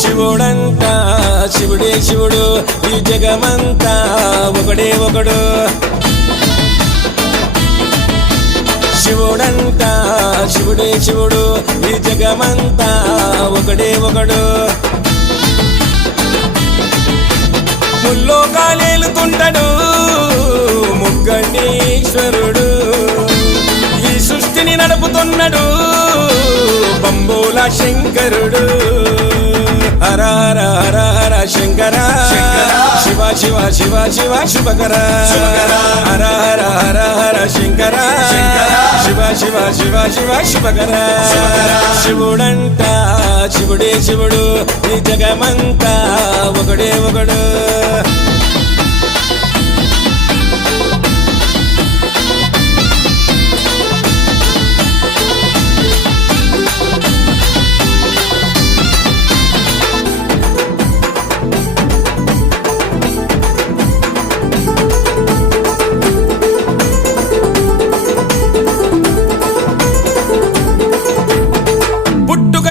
శివుడంతా శివుడే శివుడు ఈ జగమంతా ఒకడే ఒకడు శివుడంతా శివుడే శివుడు ఈ జగమంతా ఒకడే ఒకడు ముల్లోకాలేలుతుంటాడు ముగ్గండీశ్వరుడు ఈ సృష్టిని నడుపుతున్నాడు బంబోల శంకరుడు హర హర హర హర శంకర శివ శివ శివ శివ శుభకర హర హర హర హర శంకర శివ శివ శివ శివ శుభకర శివుడంట శివుడే శివుడు ఈ జగమంతా ఒకడే ఒకడు